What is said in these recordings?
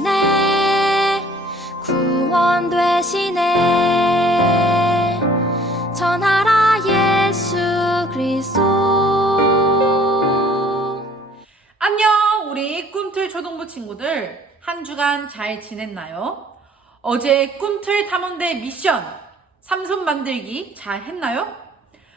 되시네 구원 되시네 전하라 예수 그리스도. 안녕, 우리 꿈틀 초등부 친구들 한 주간 잘 지냈나요? 어제 꿈틀 탐험대 미션 삼손 만들기 잘 했나요?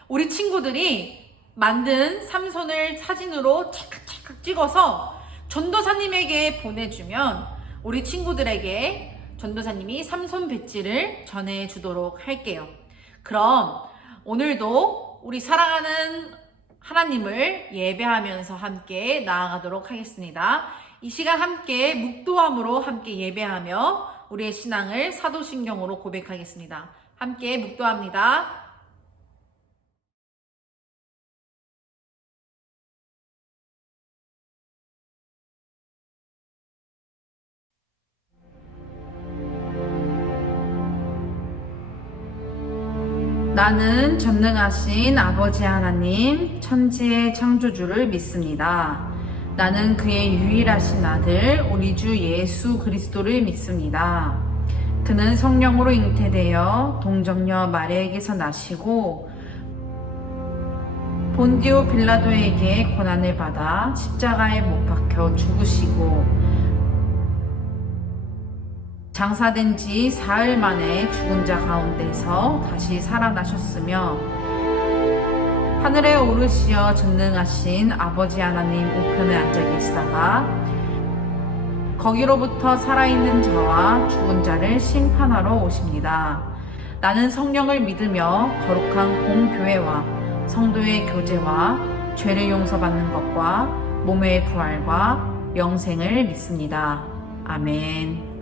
우리 친구들이 만든 삼손을 사진으로 찰칵찰칵 찍어서 전도사님에게 보내주면 우리 친구들에게 전도사님이 삼손 배지를 전해주도록 할게요. 그럼 오늘도 우리 사랑하는 하나님을 예배하면서 함께 나아가도록 하겠습니다. 이 시간 함께 묵도함으로 함께 예배하며 우리의 신앙을 사도신경으로 고백하겠습니다. 함께 묵도합니다. 나는 전능하신 아버지 하나님, 천지의 창조주를 믿습니다. 나는 그의 유일하신 아들, 우리 주 예수 그리스도를 믿습니다. 그는 성령으로 잉태되어 동정녀 마리아에게서 나시고 본디오 빌라도에게 고난을 받아 십자가에 못 박혀 죽으시고 장사된 지 사흘 만에 죽은 자 가운데서 다시 살아나셨으며 하늘에 오르시어 전능하신 아버지 하나님 우편에 앉아 계시다가 거기로부터 살아있는 자와 죽은 자를 심판하러 오십니다. 나는 성령을 믿으며 거룩한 공교회와 성도의 교제와 죄를 용서받는 것과 몸의 부활과 영생을 믿습니다. 아멘.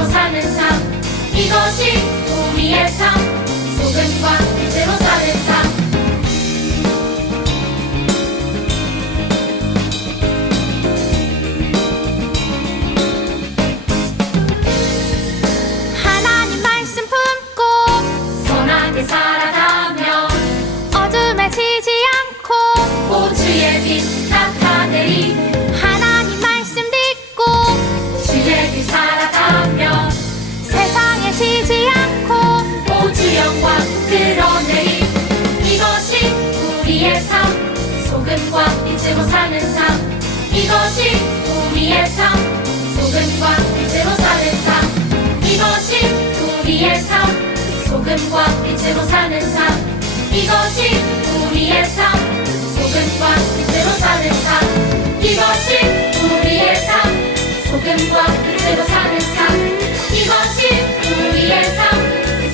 빛으로 사는 삶 이것이 우리의 삶 소금과 빛으로 사는 삶 하나님 말씀 품고 선하게 살아가며 어둠에 지지 않고 보주의 빛 나타내리 하나님 말씀 듣고 주의 빛 살아가며 세상에 지지 않고 보주 영광 드러내리 이것이 우리의 삶 소금과 빛으로 사는 삶 이것이 우리의 삶 소금과 빛으로 사는 삶 이것이 우리의 삶 소금과 빛으로 사는 삶 이것이 우리의 삶 소금과 빛으로 사는 삶 이것이 우리의 삶 소금과 빛으로 사는 삶 이것이 우리의 삶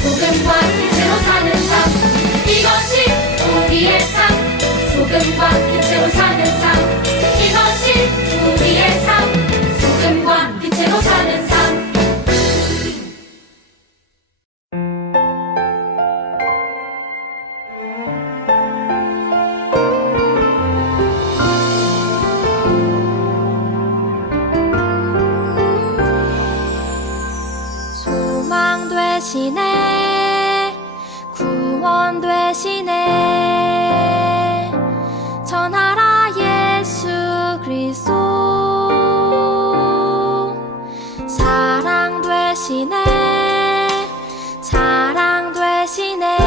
소금과 빛으로 사는 삶 이것이 우리의 삶 소금과 빛으로 사는 삶 이것이 우리의 삶 소금과 빛으로 사는 삶 소망 되시네 구원 되시네 전하라 예수 그리스도 사랑 되시네 자랑 되시네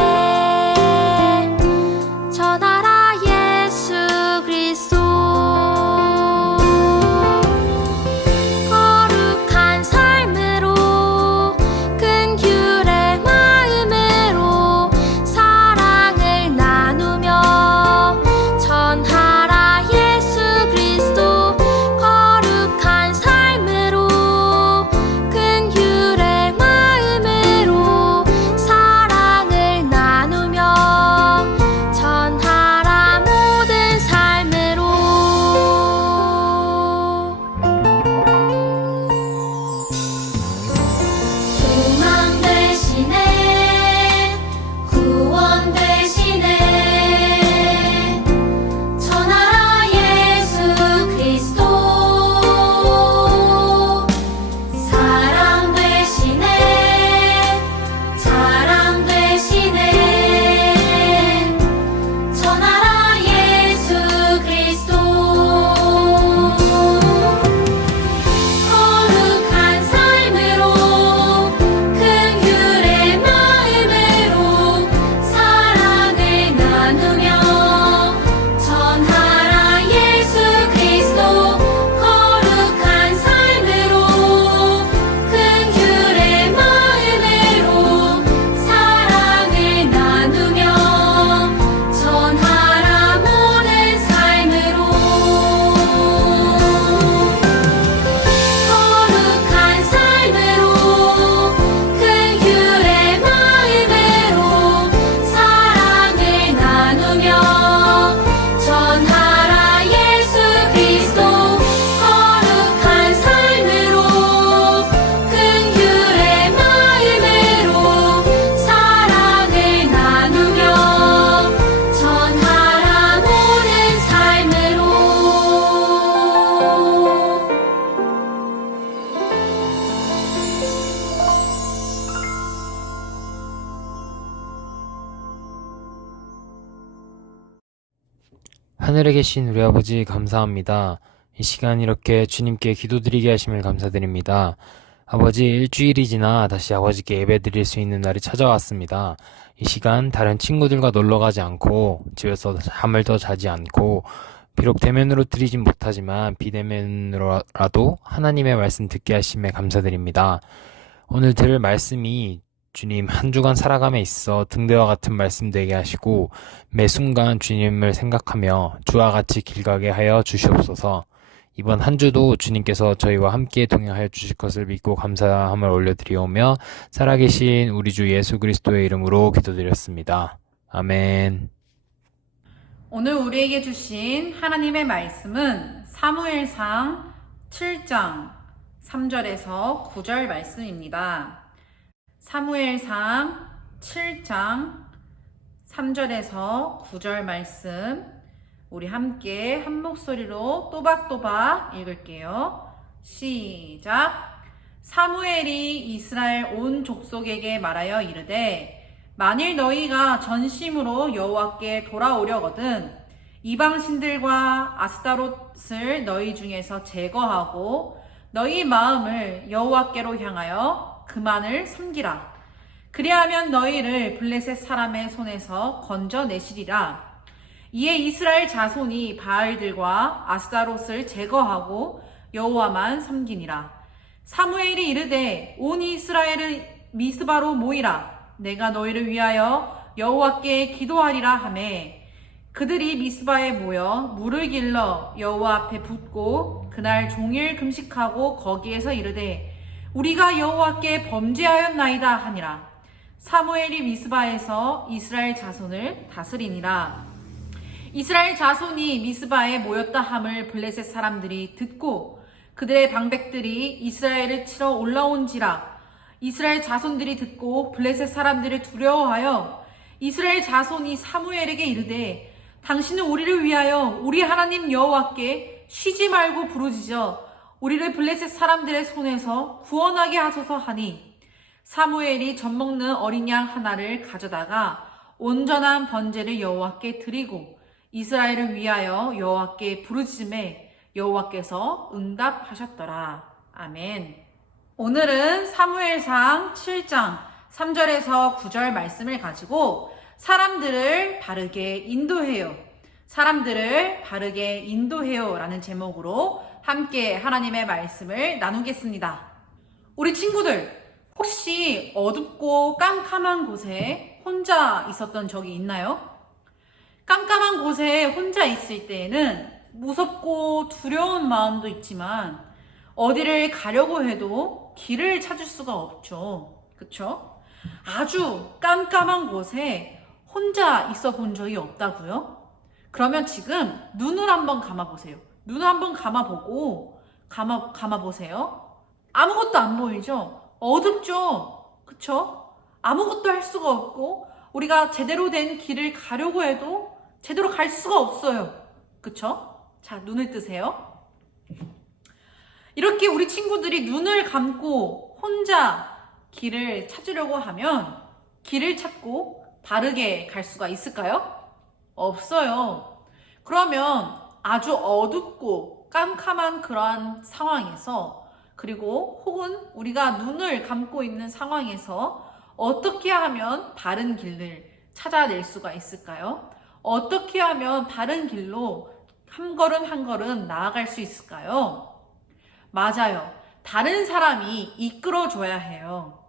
전하라 예수 그리스도 거룩한 삶으로 큰 규례 마음으로 사랑을 나누며 전하라 예수 그리스도 거룩한 삶으로 큰 규례 마음으로 사랑을 나누며 전하라 모든 삶으로 소망 되시네 구원 되시네 전하라 예수 그리스도 사랑 되시네 자랑 되시네 전하라 예수 그리스도 거룩한 삶으로 큰 규례 마음으로 사랑을 나누며 전하라 예수 그리스도 거룩한 삶으로 큰 규례 마음으로 사랑을 나누며 전하라 모든 삶으로 거룩한 삶으로 큰 규례 마음으로 사랑을 나누며 전하라 예수 그리스도 거룩한 삶으로 큰 규례 마음으로 사랑을 나누며 전하라 모든 삶으로 하늘에 계신 우리 아버지 감사합니다. 이 시간 이렇게 주님께 기도드리게 하심을 감사드립니다. 아버지 일주일이 지나 다시 아버지께 예배드릴 수 있는 날이 찾아왔습니다. 이 시간 다른 친구들과 놀러가지 않고 집에서 잠을 더 자지 않고 비록 대면으로 드리진 못하지만 비대면으로라도 하나님의 말씀 듣게 하심에 감사드립니다. 오늘 들을 말씀이 주님 한 주간 살아감에 있어 등대와 같은 말씀 되게 하시고 매 순간 주님을 생각하며 주와 같이 길 가게 하여 주시옵소서. 이번 한 주도 주님께서 저희와 함께 동행하여 주실 것을 믿고 감사함을 올려드리오며 살아계신 우리 주 예수 그리스도의 이름으로 기도드렸습니다. 아멘. 오늘 우리에게 주신 하나님의 말씀은 사무엘상 7장 3절에서 9절 말씀입니다. 사무엘상 7장 3절에서 9절 말씀 우리 함께 한 목소리로 또박또박 읽을게요. 시작. 사무엘이 이스라엘 온 족속에게 말하여 이르되 만일 너희가 전심으로 여호와께 돌아오려거든 이방신들과 아스타롯을 너희 중에서 제거하고 너희 마음을 여호와께로 향하여 그만을 섬기라. 그리하면 너희를 블레셋 사람의 손에서 건져내시리라. 이에 이스라엘 자손이 바알들과 아스타롯을 제거하고 여호와만 섬기니라. 사무엘이 이르되 온 이스라엘은 미스바로 모이라. 내가 너희를 위하여 여호와께 기도하리라 하매 그들이 미스바에 모여 물을 길러 여호와 앞에 붓고 그날 종일 금식하고 거기에서 이르되 우리가 여호와께 범죄하였나이다 하니라. 사무엘이 미스바에서 이스라엘 자손을 다스리니라. 이스라엘 자손이 미스바에 모였다 함을 블레셋 사람들이 듣고 그들의 방백들이 이스라엘을 치러 올라온지라. 이스라엘 자손들이 듣고 블레셋 사람들을 두려워하여 이스라엘 자손이 사무엘에게 이르되 당신은 우리를 위하여 우리 하나님 여호와께 쉬지 말고 부르짖어 우리를 블레셋 사람들의 손에서 구원하게 하소서 하니 사무엘이 젖먹는 어린 양 하나를 가져다가 온전한 번제를 여호와께 드리고 이스라엘을 위하여 여호와께 부르짖음에 여호와께서 응답하셨더라. 아멘. 오늘은 사무엘상 7장 3절에서 9절 말씀을 가지고 사람들을 바르게 인도해요. 사람들을 바르게 인도해요 라는 제목으로 함께 하나님의 말씀을 나누겠습니다. 우리 친구들, 혹시 어둡고 깜깜한 곳에 혼자 있었던 적이 있나요? 깜깜한 곳에 혼자 있을 때에는 무섭고 두려운 마음도 있지만 어디를 가려고 해도 길을 찾을 수가 없죠. 그쵸? 아주 깜깜한 곳에 혼자 있어 본 적이 없다고요? 그러면 지금 눈을 한번 감아보세요. 눈을 한번 감아보고 감아보세요. 아무것도 안 보이죠? 어둡죠? 그쵸? 아무것도 할 수가 없고 우리가 제대로 된 길을 가려고 해도 제대로 갈 수가 없어요. 그쵸? 자, 눈을 뜨세요. 이렇게 우리 친구들이 눈을 감고 혼자 길을 찾으려고 하면 길을 찾고 바르게 갈 수가 있을까요? 없어요. 그러면 아주 어둡고 깜깜한 그러한 상황에서 그리고 혹은 우리가 눈을 감고 있는 상황에서 어떻게 하면 바른 길을 찾아낼 수가 있을까요? 어떻게 하면 바른 길로 한 걸음 한 걸음 나아갈 수 있을까요? 맞아요. 다른 사람이 이끌어줘야 해요.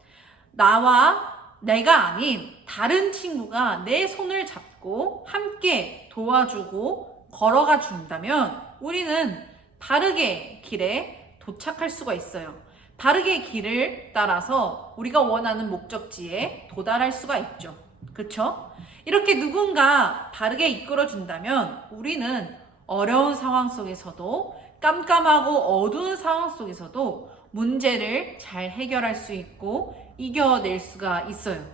내가 아닌 다른 친구가 내 손을 잡고 함께 도와주고 걸어가 준다면 우리는 바르게 길에 도착할 수가 있어요. 바르게 길을 따라서 우리가 원하는 목적지에 도달할 수가 있죠. 그렇죠? 이렇게 누군가 바르게 이끌어준다면 우리는 어려운 상황 속에서도 깜깜하고 어두운 상황 속에서도 문제를 잘 해결할 수 있고 이겨낼 수가 있어요.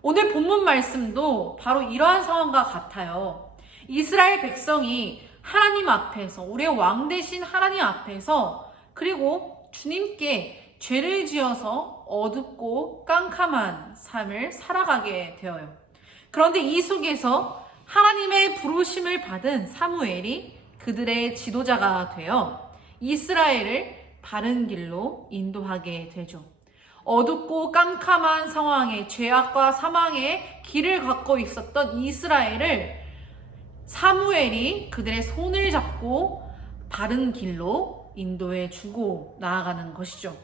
오늘 본문 말씀도 바로 이러한 상황과 같아요. 이스라엘 백성이 하나님 앞에서 우리의 왕 되신 하나님 앞에서 그리고 주님께 죄를 지어서 어둡고 깜깜한 삶을 살아가게 되어요. 그런데 이 속에서 하나님의 부르심을 받은 사무엘이 그들의 지도자가 되어 이스라엘을 바른 길로 인도하게 되죠. 어둡고 깜깜한 상황에 죄악과 사망의 길을 갖고 있었던 이스라엘을 사무엘이 그들의 손을 잡고 바른 길로 인도해 주고 나아가는 것이죠.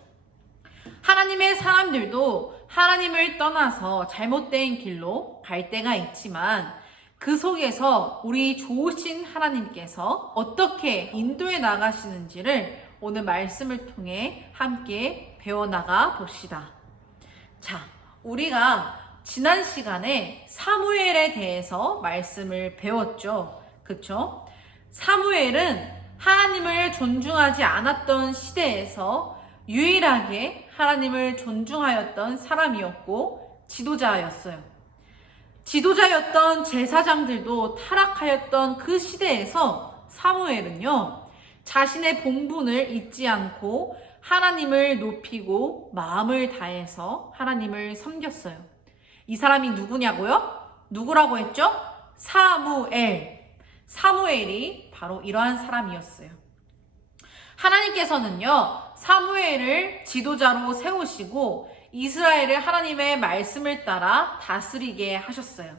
하나님의 사람들도 하나님을 떠나서 잘못된 길로 갈 때가 있지만 그 속에서 우리 좋으신 하나님께서 어떻게 인도해 나가시는지를 오늘 말씀을 통해 함께 배워나가 봅시다. 자, 우리가 지난 시간에 사무엘에 대해서 말씀을 배웠죠. 그쵸? 사무엘은 하나님을 존중하지 않았던 시대에서 유일하게 하나님을 존중하였던 사람이었고 지도자였어요. 지도자였던 제사장들도 타락하였던 그 시대에서 사무엘은요, 자신의 본분을 잊지 않고 하나님을 높이고 마음을 다해서 하나님을 섬겼어요. 이 사람이 누구냐고요? 누구라고 했죠? 사무엘. 사무엘이 바로 이러한 사람이었어요. 하나님께서는요, 사무엘을 지도자로 세우시고 이스라엘을 하나님의 말씀을 따라 다스리게 하셨어요.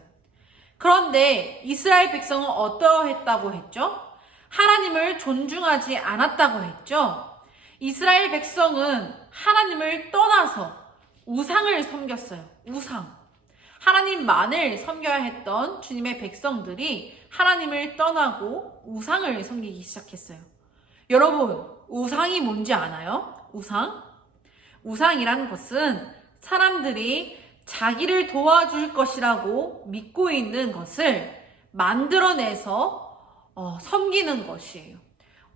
그런데 이스라엘 백성은 어떠했다고 했죠? 하나님을 존중하지 않았다고 했죠? 이스라엘 백성은 하나님을 떠나서 우상을 섬겼어요. 우상. 하나님만을 섬겨야 했던 주님의 백성들이 하나님을 떠나고 우상을 섬기기 시작했어요. 여러분, 우상이 뭔지 아나요? 우상? 우상이라는 것은 사람들이 자기를 도와줄 것이라고 믿고 있는 것을 만들어내서 섬기는 것이에요.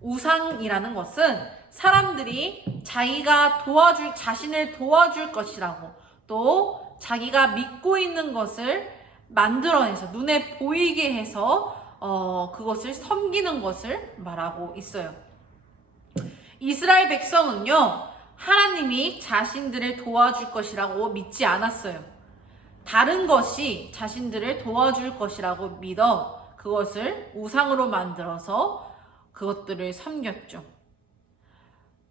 우상이라는 것은 사람들이 자신을 도와줄 것이라고, 또 자기가 믿고 있는 것을 만들어내서 눈에 보이게 해서 그것을 섬기는 것을 말하고 있어요. 이스라엘 백성은요, 하나님이 자신들을 도와줄 것이라고 믿지 않았어요. 다른 것이 자신들을 도와줄 것이라고 믿어 그것을 우상으로 만들어서 그것들을 섬겼죠.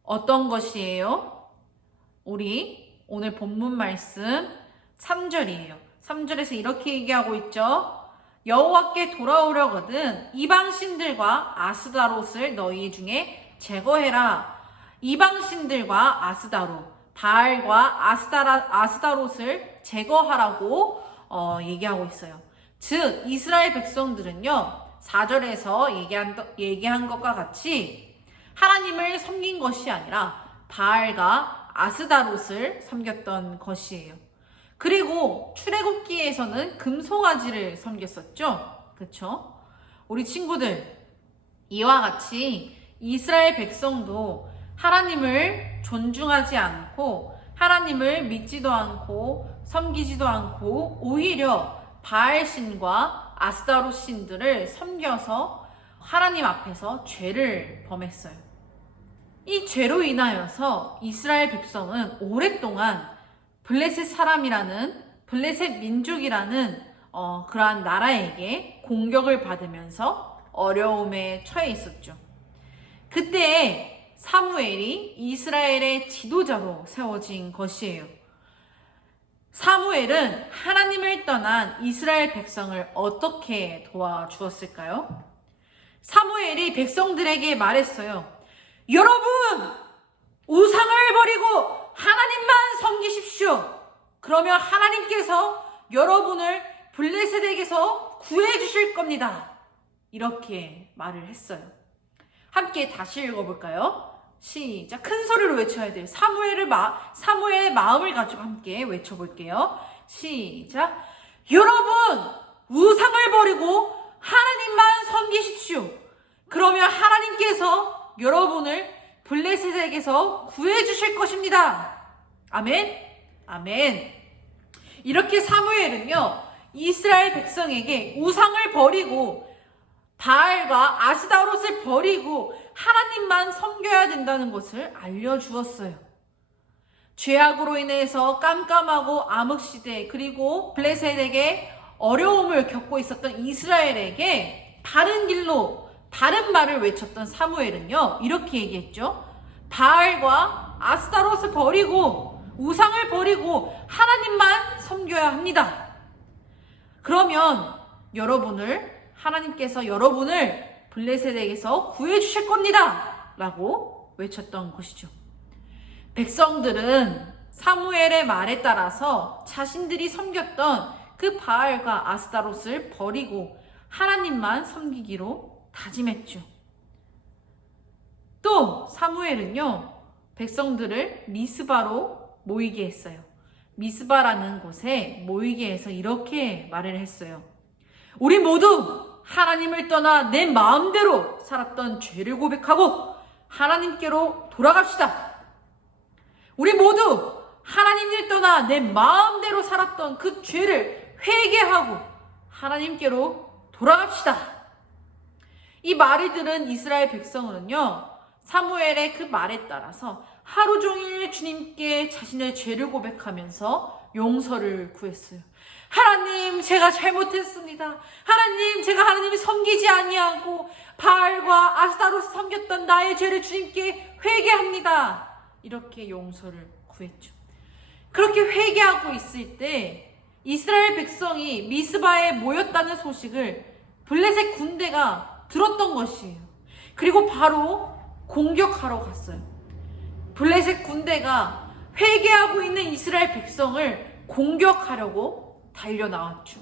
어떤 것이에요? 우리 오늘 본문 말씀 3절이에요. 3절에서 이렇게 얘기하고 있죠. 여호와께 돌아오려거든 이방신들과 아스다롯을 너희 중에 제거해라. 이방신들과 아스다롯, 바알과 아스다롯을 제거하라고 얘기하고 있어요. 즉 이스라엘 백성들은요, 4절에서 얘기한 것과 같이 하나님을 섬긴 것이 아니라 바알과 아스다롯을 섬겼던 것이에요. 그리고 출애굽기에서는 금송아지를 섬겼었죠. 그렇죠? 우리 친구들, 이와 같이 이스라엘 백성도 하나님을 존중하지 않고 하나님을 믿지도 않고 섬기지도 않고 오히려 바알신과 아스다롯 신들을 섬겨서 하나님 앞에서 죄를 범했어요. 이 죄로 인하여서 이스라엘 백성은 오랫동안 블레셋 민족이라는 그러한 나라에게 공격을 받으면서 어려움에 처해 있었죠. 그때 사무엘이 이스라엘의 지도자로 세워진 것이에요. 사무엘은 하나님을 떠난 이스라엘 백성을 어떻게 도와주었을까요? 사무엘이 백성들에게 말했어요. 여러분! 우상을 버리고 하나님만 섬기십시오. 그러면 하나님께서 여러분을 블레셋에게서 구해주실 겁니다. 이렇게 말을 했어요. 함께 다시 읽어볼까요? 시작. 큰 소리로 외쳐야 돼요. 사무엘의 마음을 가지고 함께 외쳐볼게요. 시작. 여러분, 우상을 버리고 하나님만 섬기십시오. 그러면 하나님께서 여러분을 블레셋에게서 구해주실 것입니다. 아멘? 아멘. 이렇게 사무엘은요, 이스라엘 백성에게 우상을 버리고 바알과 아스다롯을 버리고 하나님만 섬겨야 된다는 것을 알려주었어요. 죄악으로 인해서 깜깜하고 암흑시대, 그리고 블레셋에게 어려움을 겪고 있었던 이스라엘에게 바른 길로 다른 말을 외쳤던 사무엘은요, 이렇게 얘기했죠. 바알과 아스다롯을 버리고 우상을 버리고 하나님만 섬겨야 합니다. 그러면 하나님께서 여러분을 블레셋에게서 구해주실 겁니다. 라고 외쳤던 것이죠. 백성들은 사무엘의 말에 따라서 자신들이 섬겼던 그 바알과 아스다롯을 버리고 하나님만 섬기기로 다짐했죠. 또 사무엘은요, 백성들을 미스바로 모이게 했어요. 미스바라는 곳에 모이게 해서 이렇게 말을 했어요. 우리 모두 하나님을 떠나 내 마음대로 살았던 죄를 고백하고 하나님께로 돌아갑시다. 우리 모두 하나님을 떠나 내 마음대로 살았던 그 죄를 회개하고 하나님께로 돌아갑시다. 이 말을 들은 이스라엘 백성은요, 사무엘의 그 말에 따라서 하루 종일 주님께 자신의 죄를 고백하면서 용서를 구했어요. 하나님, 제가 잘못했습니다. 하나님, 제가 하나님을 섬기지 아니하고 바알과 아스타로스 섬겼던 나의 죄를 주님께 회개합니다. 이렇게 용서를 구했죠. 그렇게 회개하고 있을 때 이스라엘 백성이 미스바에 모였다는 소식을 블레셋 군대가 들었던 것이에요. 그리고 바로 공격하러 갔어요. 블레셋 군대가 회개하고 있는 이스라엘 백성을 공격하려고 달려나왔죠.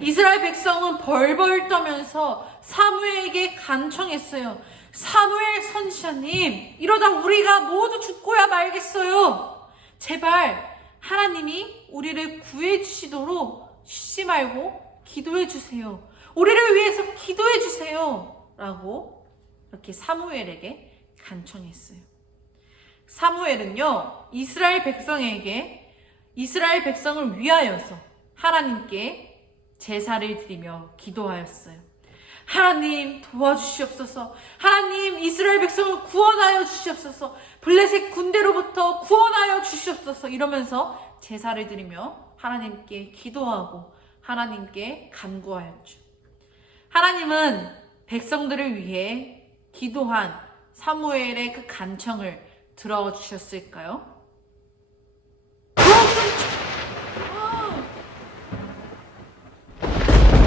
이스라엘 백성은 벌벌 떠면서 사무엘에게 간청했어요. 사무엘 선지자님, 이러다 우리가 모두 죽고야 말겠어요. 제발 하나님이 우리를 구해 주시도록 쉬지 말고 기도해 주세요. 우리를 위해서 기도해 주세요. 라고 이렇게 사무엘에게 간청했어요. 사무엘은요, 이스라엘 백성을 위하여서 하나님께 제사를 드리며 기도하였어요. 하나님 도와주시옵소서. 하나님 이스라엘 백성을 구원하여 주시옵소서. 블레셋 군대로부터 구원하여 주시옵소서. 이러면서 제사를 드리며 하나님께 기도하고 하나님께 간구하였죠. 하나님은 백성들을 위해 기도한 사무엘의 그 간청을 들어주셨을까요?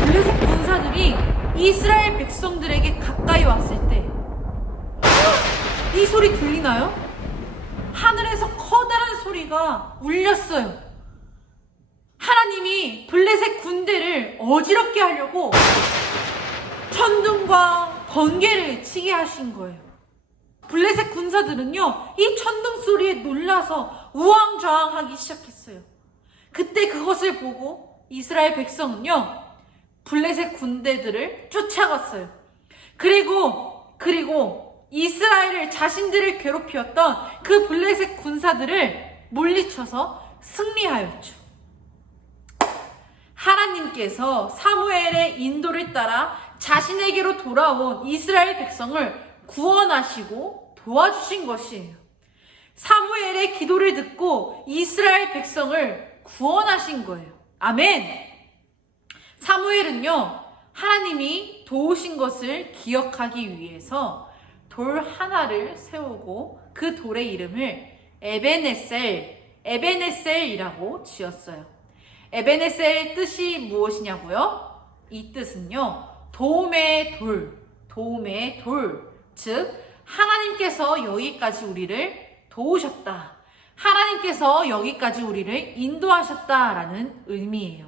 블레셋 군사들이 이스라엘 백성들에게 가까이 왔을 때 이 소리 들리나요? 하늘에서 커다란 소리가 울렸어요. 하나님이 블레셋 군대를 어지럽게 하려고 천둥과 번개를 치게 하신 거예요. 블레셋 군사들은요, 이 천둥 소리에 놀라서 우왕좌왕하기 시작했어요. 그때 그것을 보고 이스라엘 백성은요, 블레셋 군대들을 쫓아갔어요. 그리고 이스라엘을 자신들을 괴롭히었던 그 블레셋 군사들을 물리쳐서 승리하였죠. 하나님께서 사무엘의 인도를 따라 자신에게로 돌아온 이스라엘 백성을 구원하시고 도와주신 것이에요. 사무엘의 기도를 듣고 이스라엘 백성을 구원하신 거예요. 아멘. 사무엘은요, 하나님이 도우신 것을 기억하기 위해서 돌 하나를 세우고 그 돌의 이름을 에베네셀이라고 지었어요. 에베네셀의 뜻이 무엇이냐고요? 이 뜻은요, 도움의 돌, 즉 하나님께서 여기까지 우리를 도우셨다. 하나님께서 여기까지 우리를 인도하셨다라는 의미예요.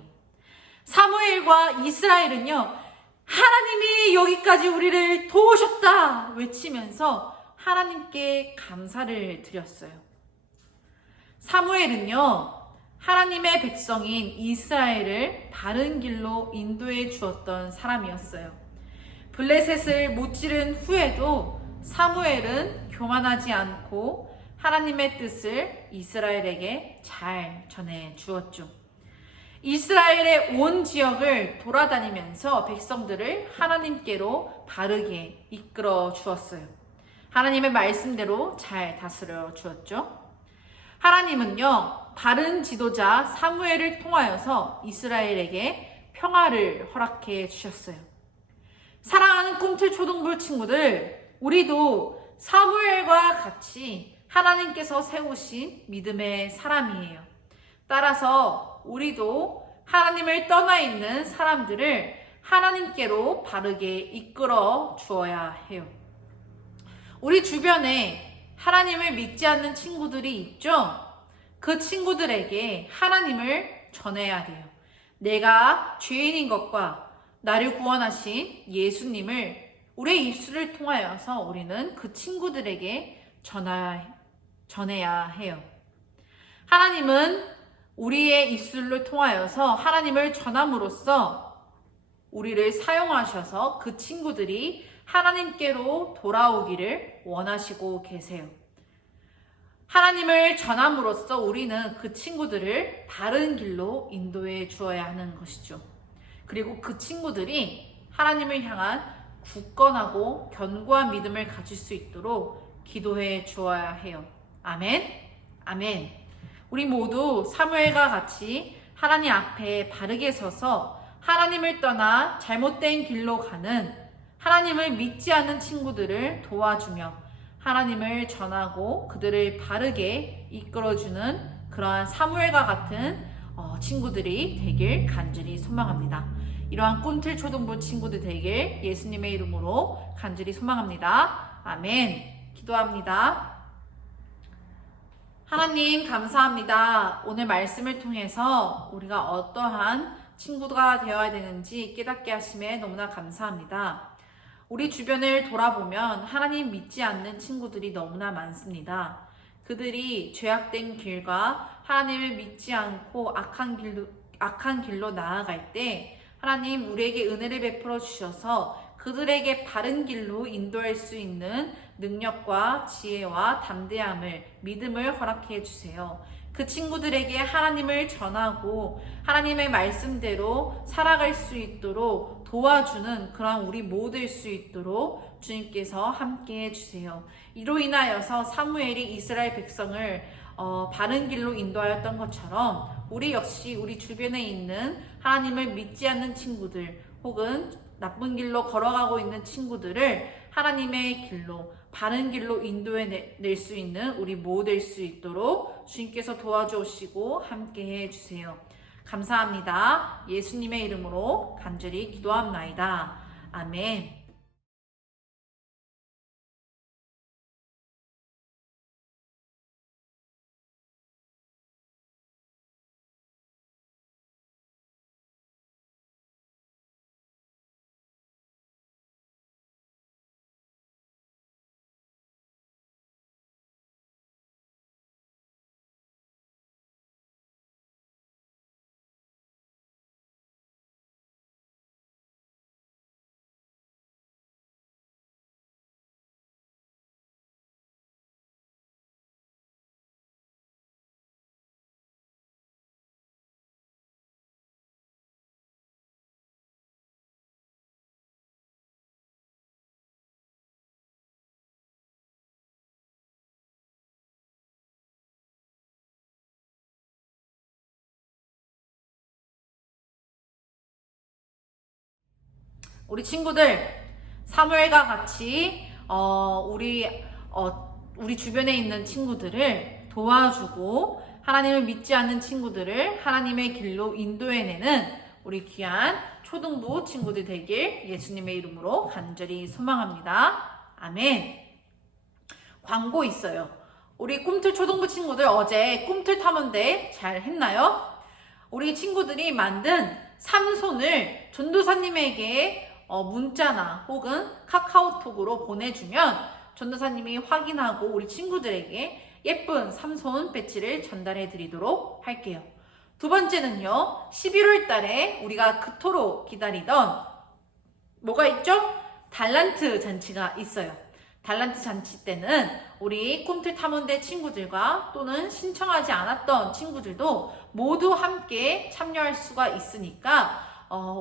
사무엘과 이스라엘은요, 하나님이 여기까지 우리를 도우셨다 외치면서 하나님께 감사를 드렸어요. 사무엘은요, 하나님의 백성인 이스라엘을 바른 길로 인도해 주었던 사람이었어요. 블레셋을 무찌른 후에도 사무엘은 교만하지 않고 하나님의 뜻을 이스라엘에게 잘 전해 주었죠. 이스라엘의 온 지역을 돌아다니면서 백성들을 하나님께로 바르게 이끌어 주었어요. 하나님의 말씀대로 잘 다스려 주었죠. 하나님은요, 바른 지도자 사무엘을 통하여서 이스라엘에게 평화를 허락해 주셨어요. 사랑하는 꿈틀 초등부 친구들, 우리도 사무엘과 같이 하나님께서 세우신 믿음의 사람이에요. 따라서 우리도 하나님을 떠나 있는 사람들을 하나님께로 바르게 이끌어 주어야 해요. 우리 주변에 하나님을 믿지 않는 친구들이 있죠? 그 친구들에게 하나님을 전해야 돼요. 내가 죄인인 것과 나를 구원하신 예수님을 우리의 입술을 통하여서 우리는 그 친구들에게 전해야 해요. 하나님은 우리의 입술을 통하여서 하나님을 전함으로써 우리를 사용하셔서 그 친구들이 하나님께로 돌아오기를 원하시고 계세요. 하나님을 전함으로써 우리는 그 친구들을 바른 길로 인도해 주어야 하는 것이죠. 그리고 그 친구들이 하나님을 향한 굳건하고 견고한 믿음을 가질 수 있도록 기도해 주어야 해요. 아멘. 아멘. 우리 모두 사무엘과 같이 하나님 앞에 바르게 서서 하나님을 떠나 잘못된 길로 가는, 하나님을 믿지 않는 친구들을 도와주며 하나님을 전하고 그들을 바르게 이끌어주는 그러한 사무엘과 같은 친구들이 되길 간절히 소망합니다. 이러한 꿈틀 초등부 친구들 되길 예수님의 이름으로 간절히 소망합니다. 아멘. 기도합니다. 하나님 감사합니다. 오늘 말씀을 통해서 우리가 어떠한 친구가 되어야 되는지 깨닫게 하심에 너무나 감사합니다. 우리 주변을 돌아보면 하나님 믿지 않는 친구들이 너무나 많습니다. 그들이 죄악된 길과 하나님을 믿지 않고 악한 길로 나아갈 때 하나님 우리에게 은혜를 베풀어 주셔서 그들에게 바른 길로 인도할 수 있는 능력과 지혜와 담대함을, 믿음을 허락해 주세요. 그 친구들에게 하나님을 전하고 하나님의 말씀대로 살아갈 수 있도록 도와주는 그런 우리 모두일 수 있도록 주님께서 함께 해주세요. 이로 인하여서 사무엘이 이스라엘 백성을 바른 길로 인도하였던 것처럼 우리 역시 우리 주변에 있는 하나님을 믿지 않는 친구들 혹은 나쁜 길로 걸어가고 있는 친구들을 하나님의 길로, 바른 길로 인도해 낼 수 있는 우리 모두 될 수 있도록 주님께서 도와주시고 함께 해주세요. 감사합니다. 예수님의 이름으로 간절히 기도합나이다. 아멘. 우리 친구들, 사무엘과 같이 우리 주변에 있는 친구들을 도와주고 하나님을 믿지 않는 친구들을 하나님의 길로 인도해내는 우리 귀한 초등부 친구들 되길 예수님의 이름으로 간절히 소망합니다. 아멘. 광고 있어요. 우리 꿈틀 초등부 친구들 어제 꿈틀 탐험대 잘 했나요? 우리 친구들이 만든 삼손을 전도사님에게 문자나 혹은 카카오톡으로 보내주면 전도사님이 확인하고 우리 친구들에게 예쁜 삼손 배지를 전달해 드리도록 할게요. 두 번째는요, 11월 달에 우리가 그토록 기다리던 뭐가 있죠? 달란트 잔치가 있어요. 달란트 잔치 때는 우리 꿈틀 탐험대 친구들과 또는 신청하지 않았던 친구들도 모두 함께 참여할 수가 있으니까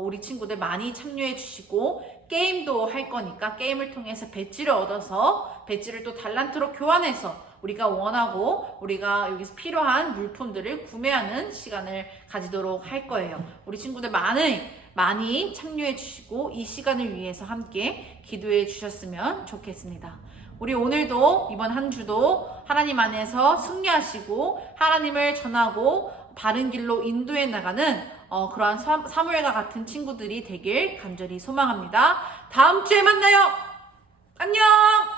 우리 친구들 많이 참여해 주시고 게임도 할 거니까 게임을 통해서 배지를 얻어서 배지를 또 달란트로 교환해서 우리가 원하고 우리가 여기서 필요한 물품들을 구매하는 시간을 가지도록 할 거예요. 우리 친구들 많이 참여해 주시고 이 시간을 위해서 함께 기도해 주셨으면 좋겠습니다. 우리 오늘도 이번 한 주도 하나님 안에서 승리하시고 하나님을 전하고 바른 길로 인도해 나가는 그러한 사무엘과 같은 친구들이 되길 간절히 소망합니다. 다음 주에 만나요. 안녕.